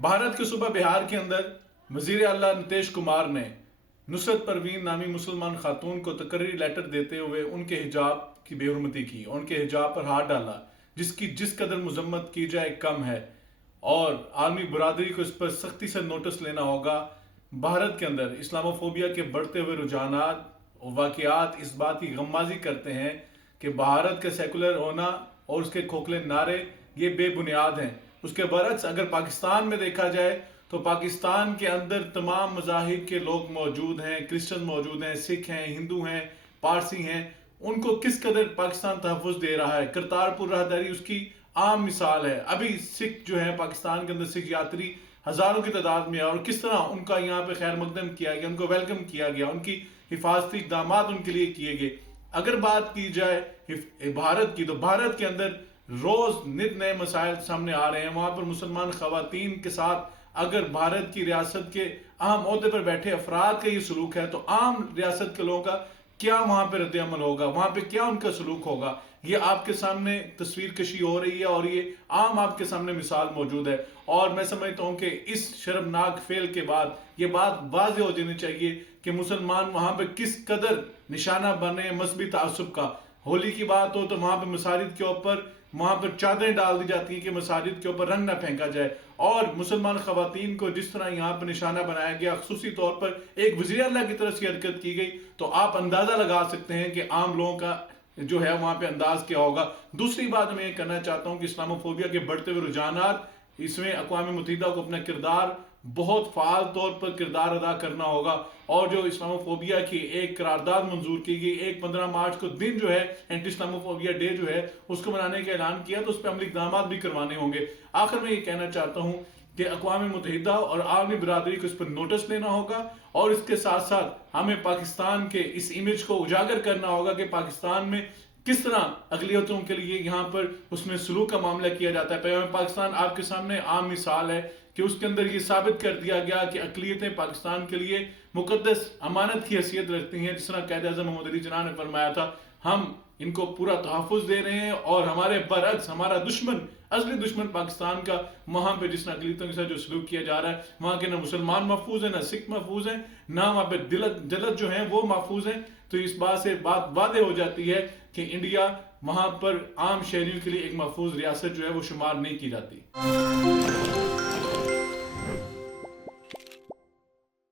भारत के सूबा बिहार के अंदर वजीर आला नीतीश कुमार ने नुसरत परवीन नामी मुसलमान खातून को तकर्री लेटर देते हुए उनके हिजाब की बेहुरमती की, उनके हिजाब पर हाथ डाला, जिसकी जिस कदर मजम्मत की जाए कम है और आलमी बरादरी को इस पर सख्ती से नोटिस लेना होगा। भारत के अंदर इस्लामोफोबिया के बढ़ते हुए रुझानात और वाकयात इस बात की गम्माजी करते हैं कि भारत के सेकुलर होना और उसके खोखले नारे ये बेबुनियाद हैं। उसके बरक्स अगर पाकिस्तान में देखा जाए तो पाकिस्तान के अंदर तमाम मज़ाहिब के लोग मौजूद हैं, क्रिश्चियन मौजूद हैं, सिख हैं, हिंदू हैं, पारसी हैं। उनको किस कदर पाकिस्तान तहफ़्फ़ुज़ दे रहा है। करतारपुर राहदारी उसकी आम मिसाल है। अभी सिख जो है पाकिस्तान के अंदर सिख यात्री हज़ारों की तादाद में है और किस तरह उनका यहाँ पे खैर मकदम किया गया, उनको वेलकम किया गया, उनकी हिफाजती इक़दामात उनके लिए किए गए। अगर बात की जाए भारत की तो भारत के अंदर रोज नित नए मसाइल सामने आ रहे हैं। वहां पर मुसलमान खवातीन के साथ अगर भारत की रियासत के अहम ओहदे पर बैठे अफराद का ये सलूक है तो आम रियासत के लोगों का क्या वहां पर रद्द अमल होगा, वहां पे क्या उनका सलूक होगा। ये आपके सामने तस्वीर कशी हो रही है और ये आम आपके सामने मिसाल मौजूद है। और मैं समझता हूं कि इस शर्मनाक फेल के बाद ये बात वाज़ेह हो जानी चाहिए कि मुसलमान वहां पर किस कदर निशाना बने मजहबी तासुब का। होली की बात हो तो वहां पर मसाजिद के ऊपर वहां पर चादरें डाल दी जाती है कि मसाजिद के ऊपर रंग ना फेंका जाए और मुसलमान खवातीन को जिस तरह यहाँ पर निशाना बनाया गया, खुसूसी तौर पर एक वज़ीर आला की तरफ से हरकत की गई, तो आप अंदाजा लगा सकते हैं कि आम लोगों का जो है वहां पे अंदाज क्या होगा। दूसरी बात मैं ये कहना चाहता हूं कि इस्लामोफोबिया के बढ़ते हुए रुझानात, इसमें अक़वाम मुत्तहिदा को अपना किरदार बहुत फाल तौर पर किरदार अदा करना होगा। और जो इस्लामोफोबिया की एक करारदाद मंजूर की गई, एक 15 मार्च को दिन जो है एंटी इस्लामोफोबिया डे जो है उसको मनाने का ऐलान किया, तो उस पर अमली इक़दामात भी करवाने होंगे। आखिर में ये कहना चाहता हूं कि अक़वाम मुत्तहिदा और आलमी बरादरी को इस पर नोटिस लेना होगा और इसके साथ साथ हमें पाकिस्तान के इस इमेज को उजागर करना होगा कि पाकिस्तान में किस तरह अक़लियतों के लिए यहाँ पर उसमें सलूक का मामला किया जाता है। पैगाम पाकिस्तान आपके सामने आम मिसाल है कि उसके अंदर ये साबित कर दिया गया कि अक़लियतें पाकिस्तान के लिए मुक़द्दस अमानत की हैसियत रखती हैं। जिस तरह क़ायद आज़म मोहम्मद अली जिन्ना ने फरमाया था, हम इनको पूरा तहफ़्फ़ुज़ दे रहे हैं और हमारे बरअक्स हमारा दुश्मन, असली दुश्मन पाकिस्तान का वहां पे जिस अक़लियतों के साथ जो सलूक किया जा रहा है, वहां के ना मुसलमान महफूज है, ना सिख महफूज है, ना वहां पे जलत जो है वो महफूज है। तो इस बात से बात वादे हो जाती है कि इंडिया वहां पर आम शहरियों के लिए एक महफूज रियासत जो है वो शुमार नहीं की जाती।